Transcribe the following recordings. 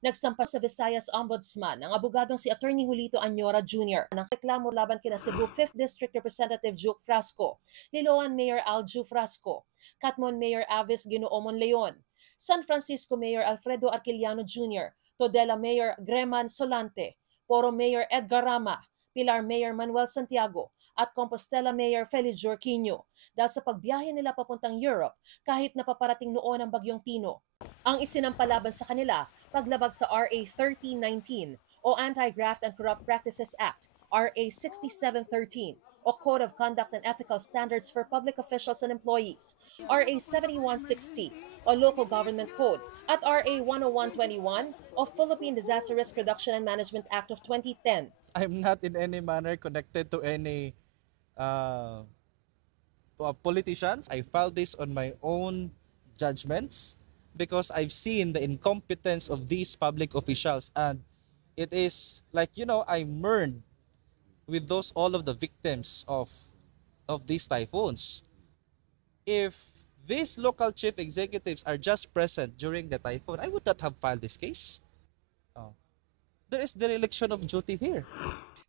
Nagsampa sa Visayas Ombudsman ang abogadong si Attorney Julito Añora Jr. ng reklamo laban kina Cebu 5th District Representative Juke Frasco, Liloan Mayor Alju Frasco, Catmon Mayor Avis Ginoomon Leon, San Francisco Mayor Alfredo Arquiliano Jr., Todela Mayor Greman Solante, Poro Mayor Edgar Rama, Pilar Mayor Manuel Santiago, at Compostela Mayor Felix Jorquinho dahil sa pagbiyahe nila papuntang Europe kahit napaparating noon ang Bagyong Tino. Ang isinampalaban sa kanila, paglabag sa RA 1319 o Anti-Graft and Corrupt Practices Act, RA 6713 o Code of Conduct and Ethical Standards for Public Officials and Employees, RA 7160 o Local Government Code, at RA 10121 o Philippine Disaster Risk Reduction and Management Act of 2010. I'm not in any manner connected to any politicians. I filed this on my own judgments because I've seen the incompetence of these public officials, and it is like, I mourned with all of the victims of these typhoons. If these local chief executives are just present during the typhoon, I would not have filed this case. There is dereliction of duty here.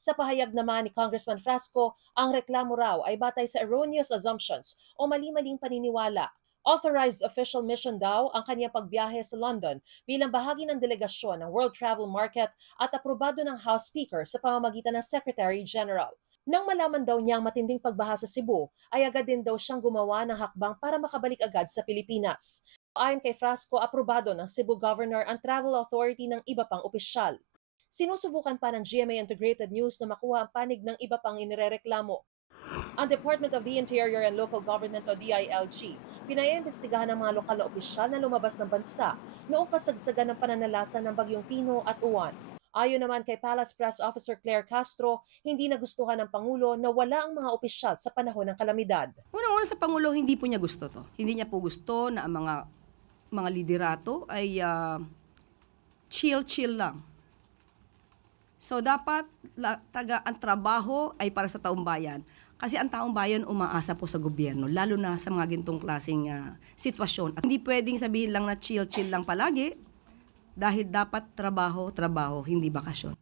Sa pahayag naman ni Congressman Frasco, ang reklamo raw ay batay sa erroneous assumptions o mali-maling paniniwala. Authorized official mission daw ang kanyang pagbiyahe sa London bilang bahagi ng delegasyon ng World Travel Market at aprobado ng House Speaker sa pamamagitan ng Secretary General. Nang malaman daw niya ang matinding pagbaha sa Cebu, ay agad din daw siyang gumawa ng hakbang para makabalik agad sa Pilipinas. Ayon kay Frasco, aprobado ng Cebu Governor ang travel authority ng iba pang opisyal. Sinusubukan pa ng GMA Integrated News na makuha ang panig ng iba pang inirereklamo. Ang Department of the Interior and Local Government o DILG, pinaiimbestigahan ng mga lokal na opisyal na lumabas ng bansa noong kasagsagan ng pananalasa ng Bagyong Tino at Uwan. Ayon naman kay Palace Press Officer Claire Castro, hindi nagustuhan ng Pangulo na wala ang mga opisyal sa panahon ng kalamidad. Unang-una sa Pangulo, hindi po niya gusto to. Hindi niya po gusto na ang mga liderato ay chill lang. So dapat ang trabaho ay para sa taong bayan. Kasi ang taong bayan umaasa po sa gobyerno, lalo na sa mga gintong klaseng sitwasyon. At hindi pwedeng sabihin lang na chill lang palagi, dahil dapat trabaho, hindi bakasyon.